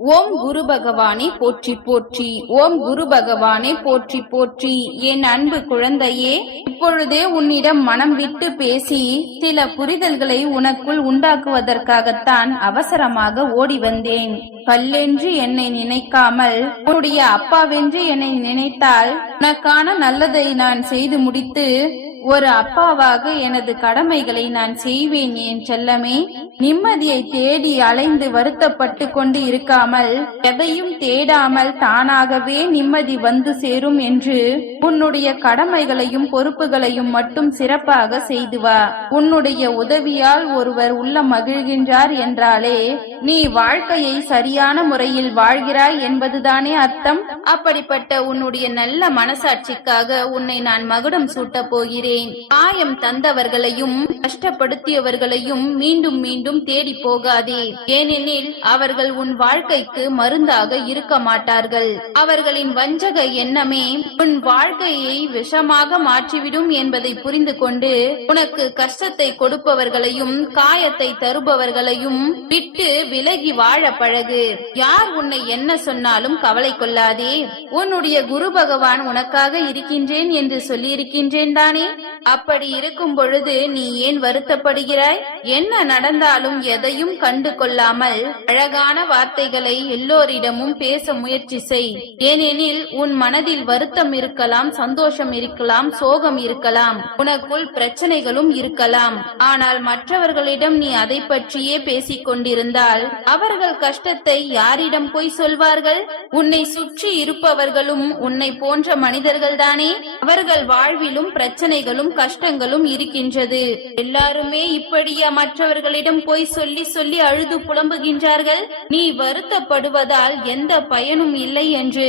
ஓம் குரு பகவானே போற்றி போற்றி. ஓம் குரு பகவானே போற்றி போற்றி. என் அன்பு குழந்தையே, இப்பொழுதே உன்னிடம் மனம் விட்டு பேசி சில புரிதல்களை உனக்குள் உண்டாக்குவதற்காகத்தான் அவசரமாக ஓடி வந்தேன். கல்லென்று என்னை நினைக்காமல் உன்னுடைய அப்பாவென்று என்னை நினைத்தால் உனக்கான நல்லதை நான் செய்து முடித்து ஒரு அப்பாவாக எனது கடமைகளை நான் செய்வேன். என் செல்லமே, நிம்மதியை தேடி அலைந்து வருத்தப்பட்டு கொண்டு இருக்காமல் எதையும் தேடாமல் தானாகவே நிம்மதி வந்து சேரும் என்று உன்னுடைய கடமைகளையும் பொறுப்புகளையும் மட்டும் சிறப்பாக செய்து வா. உன்னுடைய உதவியால் ஒருவர் உள்ள மகிழ்கின்றார் என்றாலே நீ வாழ்க்கையை சரியான முறையில் வாழ்கிறாய் என்பதுதானே அர்த்தம். அப்படிப்பட்ட உன்னுடைய நல்ல மனசாட்சிக்காக உன்னை நான் மகுடம் சூட்டப் போகிறேன். காயம் தந்தவர்களையும் கஷ்டப்படுத்தியவர்களையும் மீண்டும் மீண்டும் தேடி போகாதே. ஏனெனில் அவர்கள் உன் வாழ்க்கைக்கு மருந்தாக இருக்க மாட்டார்கள். அவர்களின் வஞ்சக எண்ணமே உன் வாழ்க்கையை விஷமாக மாற்றிவிடும் என்பதை புரிந்து கொண்டு உனக்கு கஷ்டத்தை கொடுப்பவர்களையும் காயத்தை தருபவர்களையும் விட்டு விலகி வாழ பழகு. யார் உன்னை என்ன சொன்னாலும் கவலை கொள்ளாதே. உன்னுடைய குரு பகவான் உனக்காக இருக்கின்றேன் என்று சொல்லி இருக்கின்றேன் தானே. அப்படி இருக்கும் பொழுது நீ ஏன் வருத்தப்படுகிறாய்? என்ன நடந்தாலும் எதையும் கண்டு கொள்ளாமல் அழகான வார்த்தைகளை எல்லோரிடமும் பேச முயற்சி செய். ஏனெனில் உன் மனதில் வருத்தம் இருக்கலாம், சந்தோஷம் இருக்கலாம், சோகம் இருக்கலாம், உனக்குள் பிரச்சனைகளும் இருக்கலாம். ஆனால் மற்றவர்களிடம் நீ அதை பற்றியே பேசிக் கொண்டிருந்தால் அவர்கள் கஷ்டத்தை யாரிடம் போய் சொல்வார்கள்? உன்னை சுற்றி இருப்பவர்களும் உன்னை போன்ற மனிதர்கள் தானே. அவர்கள் வாழ்விலும் பிரச்சனைகளும் கஷ்டங்களும் இருக்கின்றது. எல்லாருமே இப்படியா மற்றவர்களிடம் போய் சொல்லி சொல்லி அழுது புலம்புகின்றார்கள்? நீ வருத்தப்படுவதால் எந்த பயனும் இல்லை என்று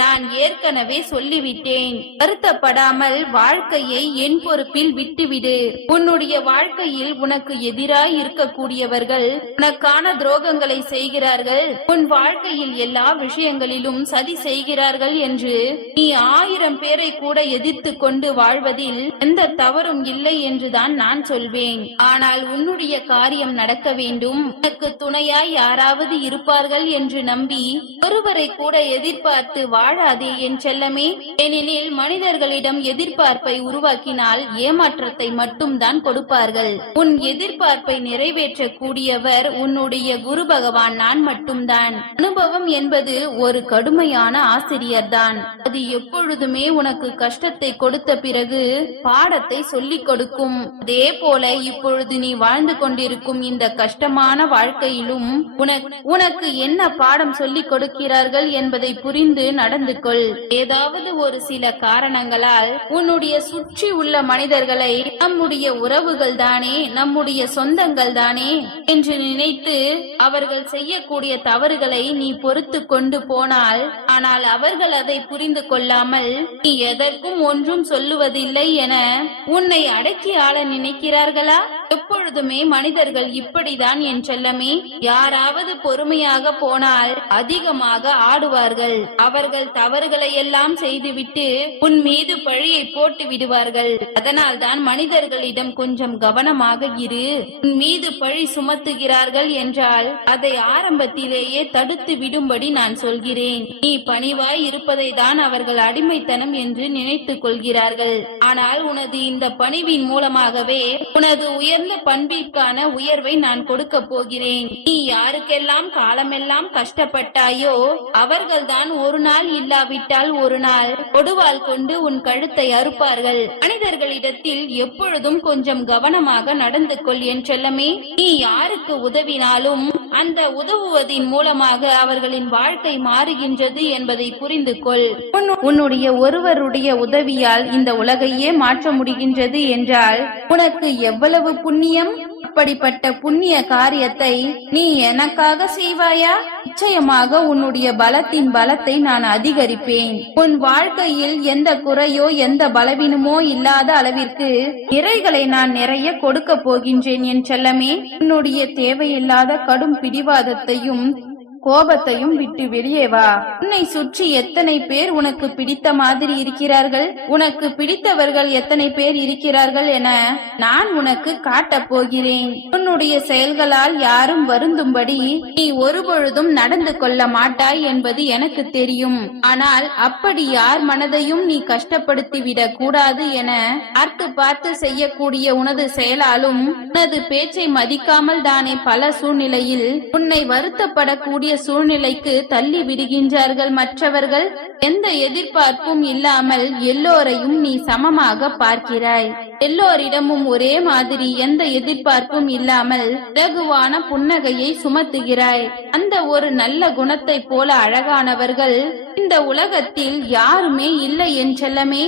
நான் ஏற்கனவே சொல்லிவிட்டேன். வருத்தப்படாமல் வாழ்க்கையை என் பொறுப்பில் விட்டுவிடு. உன்னுடைய வாழ்க்கையில் உனக்கு எதிராய் இருக்கக்கூடியவர்கள் உனக்கான துரோகங்களை செய்கிறார்கள், உன் வாழ்க்கையில் எல்லா விஷயங்களிலும் சதி செய்கிறார்கள் என்று நீ 1000 பேரை கூட எதிர்த்து கொண்டு வாழ்வதில் எந்த தவறும் இல்லை என்றுதான் நான் சொல்வேன். ஆனால் உன்னுடைய காரியம் நடக்க வேண்டும், உனக்கு துணையாய் யாராவது இருப்பார்கள் என்று நம்பி ஒருவரை கூட எதிர்பார்த்து வாழாதே என் செல்லமே. ஏனெனில் மனிதர்களிடம் எதிர்பார்ப்பை உருவாக்கினால் ஏமாற்றத்தை மட்டும் தான் கொடுப்பார்கள். உன் எதிர்பார்ப்பை நிறைவேற்றக்கூடியவர் உன்னுடைய குரு பகவான் நான் மட்டும்தான். அனுபவம் என்பது ஒரு கடுமையான ஆசிரியர் தான். அது எப்பொழுதுமே உனக்கு கஷ்டத்தை கொடுத்த பிறகு பாடத்தை சொல்லிக் கொடுக்கும். அதே போல இப்பொழுது நீ வாழ்ந்து கொண்டிருக்கும் இந்த கஷ்டமான வாழ்க்கையிலும் உனக்கு என்ன பாடம் சொல்லிக் கொடுக்கிறார்கள் என்பதை புரிந்து நடந்து கொள். ஏதாவது ஒரு சில காரணங்களால் உன்னுடைய சுற்றி உள்ள மனிதர்களை நம்முடைய உறவுகள் தானே, நம்முடைய சொந்தங்கள் தானே என்று நினைத்து அவர்கள் செய்யக்கூடிய தவறுகளை நீ பொறுத்து கொண்டு போனால், ஆனால் அவர்கள் அதை புரிந்து கொள்ளாமல் நீ எதற்கும் ஒன்றும் சொல்லுவதில்லை என உன்னை அடக்கி ஆள நினைக்கிறார்களா? எப்பொழுதுமே மனிதர்கள் இப்படிதான் என் செல்லமே. யாராவது பொறுமையாக போனால் அதிகமாக ஆடுவார்கள். அவர்கள் தவறுகளை எல்லாம் செய்துவிட்டு உன் மீது பழியை போட்டு விடுவார்கள். அதனால் தான் மனிதர்களிடம் கொஞ்சம் கவனமாக இரு. உன் மீது பழி சுமத்துகிறார்கள் என்றால் அதை ஆரம்பத்திலேயே தடுத்து விடும்படி நான் சொல்கிறேன். நீ பணிவாய் இருப்பதை தான் அவர்கள் அடிமைத்தனம் என்று நினைத்துக் கொள்கிறார்கள். ஆனால் உனது இந்த பணிவின் மூலமாகவே உனது உயர்ந்த பண்பிற்கான உயர்வை நான் கொடுக்க போகிறேன். நீ யாருக்கெல்லாம் காலமெல்லாம் கஷ்டப்பட்டாயோ அவர்கள்தான் ஒரு நாள் இல்லாவிட்டால் ஒரு நாள் கொடுவாள் கொண்டு உன் கழுத்தை அறுப்பார்கள். மனிதர்களிடத்தில் எப்பொழுதும் கொஞ்சம் கவனமாக நடந்து கொள் என் செல்லமே. நீ யாருக்கு உதவினாலும் அந்த உதவுவதின் மூலமாக அவர்களின் வாழ்க்கை மாறுகின்றது என்பதை புரிந்து கொள். உன்னுடைய ஒருவருடைய உதவியால் இந்த உலகையே மாற்ற முடிகின்றது என்றால் உனக்கு எவ்வளவு புண்ணியம். அப்படிப்பட்ட புண்ணிய காரியத்தை நீ எனக்காக செய்வாயா? நிச்சயமாக உன்னுடைய பலத்தின் பலத்தை நான் அதிகரிப்பேன். உன் வாழ்க்கையில் எந்த குறையோ எந்த பலவீனமோ இல்லாத அளவிற்கு நிறைகளை நான் நிறைய கொடுக்க போகின்றேன் என் செல்லமே. உன்னுடைய தேவையில்லாத கடும் பிடிவாதத்தையும் கோபத்தையும் விட்டு வெளியே வா. உன்னை சுற்றி எத்தனை பேர் உனக்கு பிடித்த மாதிரி இருக்கிறார்கள், உனக்கு பிடித்தவர்கள் எத்தனை பேர் இருக்கிறார்கள் என நான் உனக்கு காட்டப் போகிறேன். உன்னுடைய செயல்களால் யாரும் வருந்தும்படி நீ ஒருபொழுதும் நடந்து கொள்ள மாட்டாய் என்பது எனக்கு தெரியும். ஆனால் அப்படி யார் மனதையும் நீ கஷ்டப்படுத்திவிடக் கூடாது என பார்த்து செய்யக்கூடிய உனது செயலாலும் உனது பேச்சை மதிக்காமல் தானே பல சூழ்நிலையில் உன்னை வருத்தப்படக்கூடிய சூழ்நிலைக்கு தள்ளி விடுகின்றார்கள் மற்றவர்கள். எந்த எதிர்பார்ப்பும் இல்லாமல் எல்லோரையும் நீ சமமாக பார்க்கிறாய். எல்லோரிடமும் ஒரே மாதிரி எந்த எதிர்பார்ப்பும் இல்லாமல் இலகுவான புன்னகையை சுமத்துகிறாய். அந்த ஒரு நல்ல குணத்தை போல அழகானவர்கள் இந்த உலகத்தில் யாருமே இல்லை என் செல்லமே.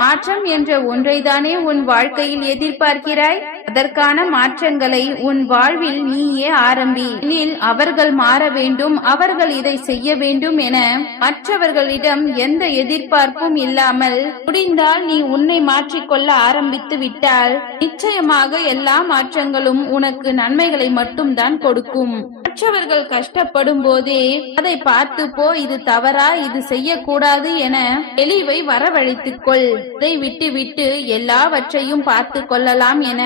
மாற்றம் என்ற ஒன்றைதானே உன் வாழ்க்கையில் எதிர்பார்க்கிறாய். அதற்கான மாற்றங்களை உன் வாழ்வில் நீயே ஆரம்பி. அவர்கள் மாற வேண்டும், அவர்கள் இதை செய்ய வேண்டும் என மற்றவர்களிடம் எந்த எதிர்பார்ப்பும் இல்லாமல் முடிந்தால் நீ உன்னை மாற்றிக்கொள்ள ஆரம்பித்து விட்டால் நிச்சயமாக எல்லா மாற்றங்களும் உனக்கு நன்மைகளை மட்டும்தான் கொடுக்கும். மற்றவர்கள் கஷ்டப்படும் போதே அதை பார்த்து போ, இது தவறா, இது செய்யக்கூடாது என தெளிவை வரவழைத்துக்கொள். இதை விட்டு எல்லாவற்றையும் பார்த்து கொள்ளலாம் என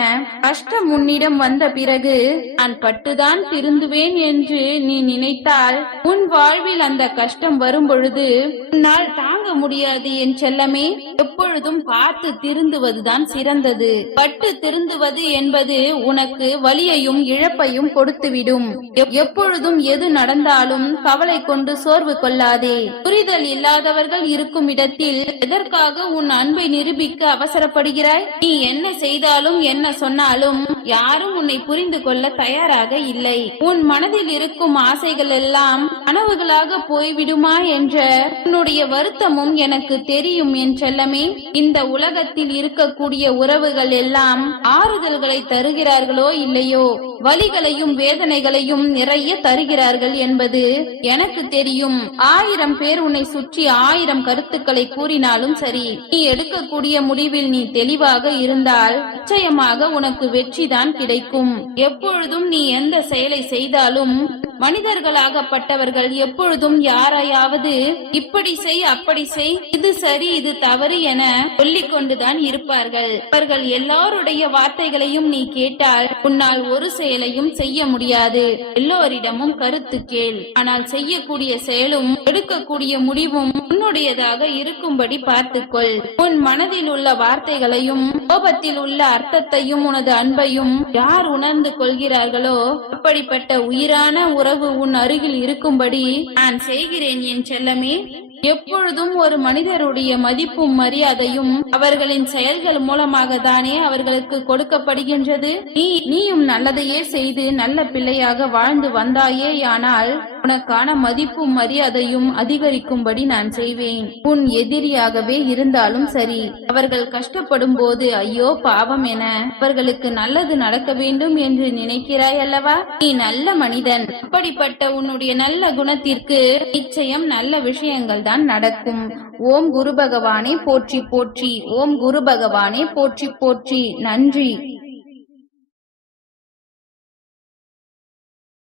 கஷ்டம் உன்னிடம் வந்த பிறகு நான் பட்டுதான் திருந்துவேன் என்று நீ நினைத்தால் உன் வாழ்வில் அந்த கஷ்டம் வரும் பொழுது உன்னால் தாங்க முடியாது என் செல்லமே. எப்பொழுதும் பார்த்து திருந்துவதுதான் சிறந்தது. பட்டு திருந்துவது என்பது உனக்கு வலியையும் இழப்பையும் கொடுத்துவிடும். எப்பொழுதும் எது நடந்தாலும் கவலை கொண்டு சோர்வு கொள்ளாதே. புரிதல் இல்லாதவர்கள் இருக்கும் இடத்தில் எதற்காக உன் அன்பை நிரூபிக்க அவசரப்படுகிறாய்? நீ என்ன செய்தாலும் என்ன சொன்னாலும் யாரும் உன்னை புரிந்து கொள்ள தயாராக இல்லை. உன் மனதில் இருக்கும் ஆசைகள் எல்லாம் கனவுகளாக போய்விடுமா என்ற உன்னுடைய வருத்தமும் எனக்கு தெரியும் என் செல்லமே. இந்த உலகத்தில் இருக்கக்கூடிய உறவுகள் எல்லாம் ஆறுதல்களை தருகிறார்களோ இல்லையோ, வலிகளையும் வேதனைகளையும் நிறைய தருகிறார்கள் என்பது எனக்கு தெரியும். 1000 பேர் உன்னை சுற்றி 1000 கருத்துக்களை கூறினாலும் சரி, நீ எடுக்கக்கூடிய முடிவில் நீ தெளிவாக இருந்தால் நிச்சயமாக உனக்கு வெற்றிதான் கிடைக்கும். எப்பொழுதும் நீ எந்த செயலை செய்தாலும் மனிதர்களாகப்பட்டவர்கள் எப்பொழுதும் யாரையாவது இப்படி செய், அப்படி செய், இது சரி, இது தவறு என சொல்லிக் கொண்டுதான் இருப்பார்கள். அவர்கள் எல்லாருடைய வார்த்தைகளையும் நீ கேட்டால் உன்னால் ஒரு செயலையும் செய்ய முடியாது. எல்லோரிடமும் கருத்து கேள். ஆனால் செய்யக்கூடிய செயலும் எடுக்கக்கூடிய முடிவும் உன்னுடையதாக இருக்கும்படி பார்த்துக்கொள். உன் மனதில் உள்ள வார்த்தைகளையும் கோபத்தில் உள்ள அர்த்தத்தையும் உனது அன்பையும் யார் உணர்ந்து கொள்கிறார்களோ அப்படிப்பட்ட உயிரான உறவு உன் அருகில் இருக்கும்படி நான் செய்கிறேன் என் செல்லமே. எப்பொழுதும் ஒரு மனிதருடைய மதிப்பும் மரியாதையும் அவர்களின் செயல்கள் மூலமாக தானே அவர்களுக்கு கொடுக்கப்படுகின்றது. நீயும் நல்லதையே செய்து நல்ல பிள்ளையாக வாழ்ந்து வந்தாயேயானால் உனக்கான மதிப்பும் மரியாதையும் அதிகரிக்கும்படி நான் செய்வேன். உன் எதிரியாகவே இருந்தாலும் சரி, அவர்கள் கஷ்டப்படும் போது ஐயோ பாவம் என அவர்களுக்கு நல்லது நடக்க வேண்டும் என்று நினைக்கிறாய் அல்லவா? நீ நல்ல மனிதன். அப்படிப்பட்ட உன்னுடைய நல்ல குணத்திற்கு நிச்சயம் நல்ல விஷயங்கள் தான் நடக்கும். ஓம் குரு பகவானே போற்றி போற்றி. ஓம் குரு பகவானே போற்றி போற்றி. நன்றி.